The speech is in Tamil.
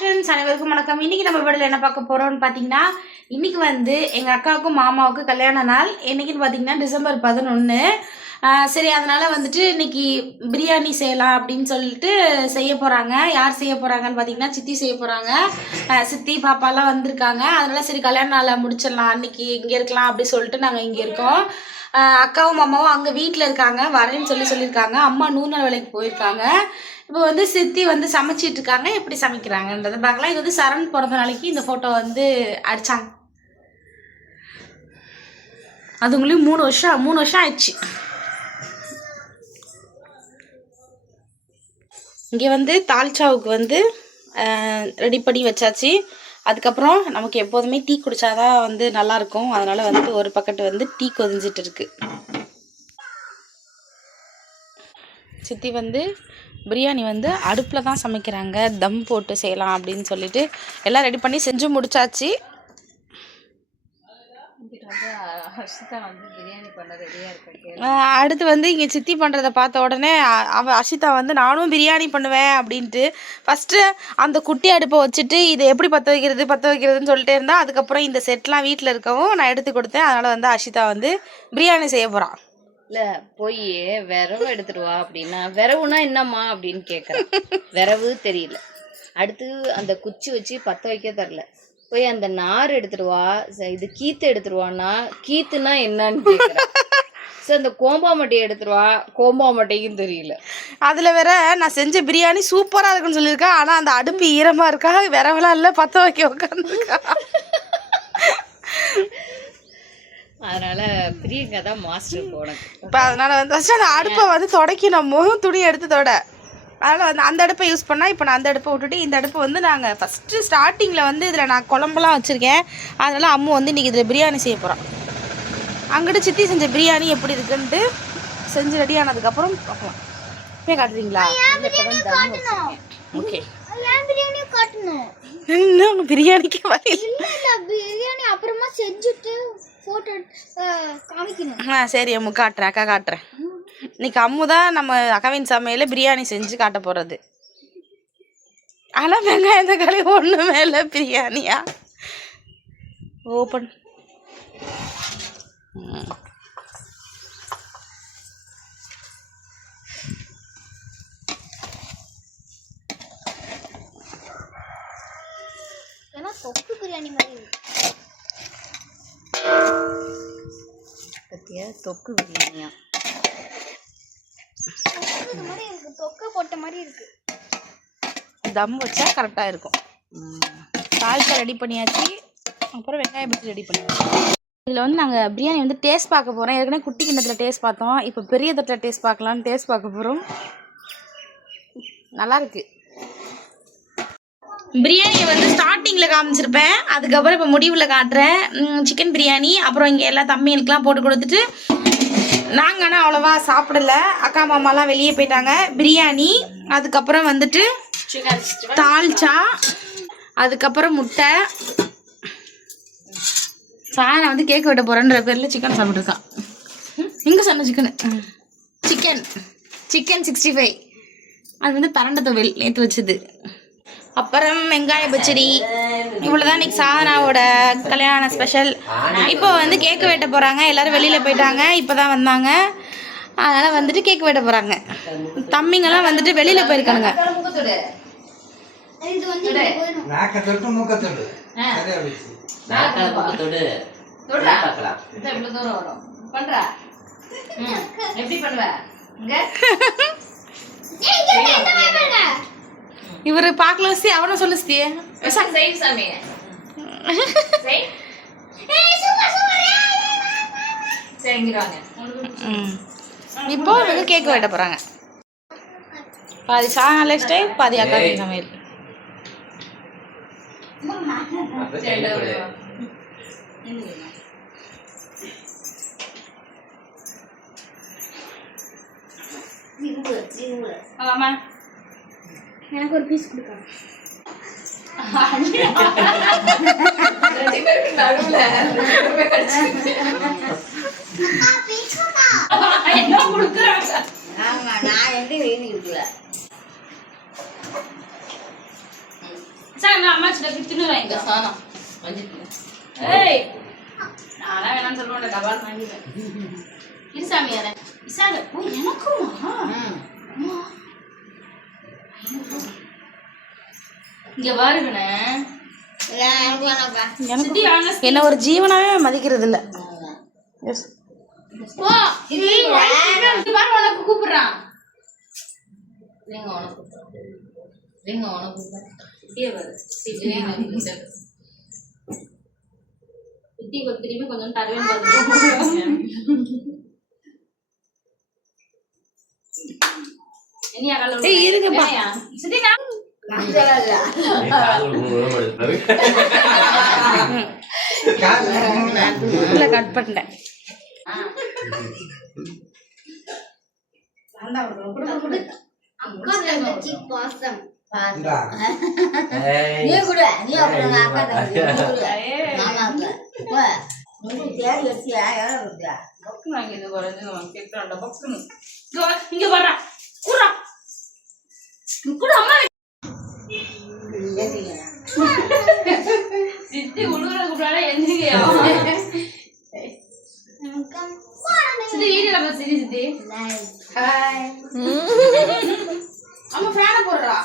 ஃப்ரெண்ட்ஸ் அனைவருக்கும் வணக்கம். இன்னைக்கு நம்ம வீடியோவில் என்ன பார்க்க போறோம்னு பார்த்தீங்கன்னா, இன்னைக்கு வந்து எங்கள் அக்காவுக்கும் மாமாவுக்கும் கல்யாண நாள். என்னைக்குன்னு பார்த்தீங்கன்னா டிசம்பர் 11. சரி, அதனால வந்துட்டு இன்னைக்கு பிரியாணி செய்யலாம் அப்படின்னு சொல்லிட்டு செய்ய போகிறாங்க. யார் செய்ய போகிறாங்கன்னு பார்த்தீங்கன்னா சித்தி செய்ய போகிறாங்க. சித்தி பாப்பாலாம் வந்திருக்காங்க. அதனால சரி கல்யாண நாளை முடிச்சிடலாம், அன்னைக்கு இங்கே இருக்கலாம் அப்படி சொல்லிட்டு நாங்கள் இங்கே இருக்கோம். அக்காவும் மாமாவும் அங்கே வீட்டில் இருக்காங்க, வரேன்னு சொல்லியிருக்காங்க. அம்மா நூறு வேலைக்கு போயிருக்காங்க. இப்போ வந்து சித்தி வந்து சமைச்சிட்டு இருக்காங்க. எப்படி சமைக்கிறாங்கன்றதை பார்க்கலாம். இது வந்து சரண் பிறந்த நாளைக்கு இந்த ஃபோட்டோ வந்து அடித்தாங்க. அதுங்களையும் 3 வருஷம் ஆயிடுச்சு. இங்கே வந்து தால்ச்சாவுக்கு வந்து ரெடி பண்ணி வச்சாச்சு. அதுக்கப்புறம் நமக்கு எப்போதுமே டீ குடித்தாதான் வந்து நல்லாயிருக்கும். அதனால் வந்துட்டு ஒரு பக்கெட்டு வந்து டீ கொதிஞ்சிட்டு இருக்கு. சித்தி வந்து பிரியாணி வந்து அடுப்பில் தான் சமைக்கிறாங்க. தம் போட்டு செய்யலாம் அப்படின்னு சொல்லிட்டு எல்லாம் ரெடி பண்ணி செஞ்சு முடிச்சாச்சு. அடுத்து வந்து இங்கே சித்தி பண்ணுறதை பார்த்த உடனே அஷிதா வந்து நானும் பிரியாணி பண்ணுவேன் அப்படின்ட்டு ஃபஸ்ட்டு அந்த குட்டி அடுப்பை வச்சுட்டு இதை எப்படி பற்ற வைக்கிறதுன்னு சொல்லிட்டே இருந்தா. அதுக்கப்புறம் இந்த செட்லாம் வீட்டில் இருக்கவும் நான் எடுத்து கொடுத்தேன். அதனால் வந்து அஷிதா வந்து பிரியாணி செய்ய போகிறான். இல்ல போய் விரவு எடுத்துட்டு வா அப்படின்னா, விரவுனா என்னம்மா அப்படின்னு கேக்குறேன். விரவு தெரியல. அடுத்து அந்த குச்சி வச்சு பத்த வைக்க தரல. போய் அந்த நார் எடுத்துட்டு வா, இது கீத்து எடுத்துருவான்னா கீத்துனா என்னன்னு கேக்குறேன். சரி அந்த கோம்பா மட்டையை எடுத்துட்டு வா, கோம்பா மட்டையும் தெரியல. அதுல வேற நான் செஞ்ச பிரியாணி சூப்பரா இருக்குன்னு சொல்லியிருக்கேன். ஆனா அந்த அடுப்பு ஈரமா இருக்கா, விரவெல்லாம் இல்ல, பத்த வைக்க உட்காந்துருக்கா. அதனால பிரியங்கா தான் மாஸ்டர் போனது. இப்போ அதனால வந்து அந்த அடுப்பை வந்து துடைக்கணும், துணி எடுத்து தொட. அதனால் வந்து அந்த அடுப்பை யூஸ் பண்ணால் இப்போ நான் அந்த அடுப்பை விட்டுட்டு இந்த அடுப்பை வந்து நாங்கள் ஃபஸ்ட்டு ஸ்டார்டிங்கில் வந்து இதில் நான் குழம்புலாம் வச்சுருக்கேன். அதனால் அம்மு வந்து இன்றைக்கி இதில் பிரியாணி செய்ய போகிறோம். அங்கிட்டு சித்தி செஞ்ச பிரியாணி எப்படி இருக்குன்ட்டு செஞ்சு ரெடி ஆனதுக்கப்புறம் பார்க்கலாம். இப்போ காட்டுறீங்களா? ஓகே, என்ன பிரியாணிக்கு பிரியாணி அப்புறமா செஞ்சுட்டு போட்டோ காமிக்கணும். சரி அம்மு காட்டுறேன், அக்கா காட்டுறேன். இன்னைக்கு அம்மு தான் நம்ம அக்காவின் சமையல பிரியாணி செஞ்சு காட்ட போகிறது. ஆனால் வெங்காயம் தக்காளி ஒன்று மேலே பிரியாணியா ஓப்பன். ஏன்னா தொக்கு பிரியாணி மாதிரி பத்தியா, தொக்கு பிரியாணியா இருக்கு, தொக்க போட்ட மாதிரி இருக்கு. தம் வச்சா கரெக்டாக இருக்கும். தால்ச்சா ரெடி பண்ணியாச்சு. அப்புறம் வெங்காயம் பற்றி ரெடி பண்ணியாச்சு. இதில் வந்து நாங்கள் பிரியாணி வந்து டேஸ்ட் பார்க்க போகிறோம். ஏற்கனவே குட்டி கிண்ணத்தில் டேஸ்ட் பார்த்தோம். இப்போ பெரிய தட்டில் டேஸ்ட் பார்க்கலான்னு டேஸ்ட் பார்க்க போகிறோம். நல்லாயிருக்கு. பிரியாணியை வந்து ஸ்டார்டிங்கில் காமிச்சிருப்பேன், அதுக்கப்புறம் இப்போ முடிவில் காட்டுறேன். சிக்கன் பிரியாணி. அப்புறம் இங்கே எல்லா தம்பிகளுக்கெலாம் போட்டு கொடுத்துட்டு நாங்கள் ஆனால் அவ்வளோவா சாப்பிடல. அக்கா மாமாலாம் வெளியே போயிட்டாங்க. பிரியாணி, அதுக்கப்புறம் வந்துட்டு தால்ச்சா, அதுக்கப்புறம் முட்டை. நான் வந்து கேக் வெட்ட போகிறேன்ற பேரில் சிக்கன் சாப்பிட்ருக்கான். இங்கே சொன்ன சிக்கன் 65. அது வந்து பரண்ட துவையல் நேற்று வச்சது. அப்புறம் வெங்காய பச்சடி. இவ்வளோதான் இன்னைக்கு சாதனாவோட கல்யாண ஸ்பெஷல். இப்போ வந்து கேக்கு வெட்ட போகிறாங்க. எல்லோரும் வெளியில் போயிட்டாங்க, இப்போ தான் வந்தாங்க. அதனால் வந்துட்டு கேக்கு வெட்ட போகிறாங்க. தம்பிங்கெல்லாம் வந்துட்டு வெளியில் போயிருக்கானுங்க. இவரு பார்க்கல சி, அவனை சொல்லு சி. இப்போ வந்து கேக் வெட்ட போறாங்க. பாதி சாதனால ஸ்டைல், பாதி அக்கா சமையல். ஆமா, எனக்கு ஒரு பீஸ் கொடுங்க. நான் எப்படி எழுதி இருக்கல. சார் நான் அம்மாச்சிட்ட தின்னு வாங்க சாணம் மஞ்சள் ஏய் நான்லாம் வேணாம்னு சொல்லுவேன் டபால் வாங்கிடுவேன் இருசாமி யாரேன் இசாங்க ஓ எனக்குமா அம்மா இங்க பாருங்கண்ணே என்ன ஒரு ஜீவனாவே மதிக்கிறது இல்ல உனக்கு கூப்பிடுறான் திரும்பி கொஞ்சம் தருவேன் இருங்கப்பா கட் பண்ணிட்டேன் இங்க வர்றா குறா கூட அம்மா சித்தி உழுவுற கூப்பிடாத எந்திரிக்கையா சித்தி வீடியோல பாத்து சிரி சித்தி ஹாய் அம்மா ஃபேனை போடுறா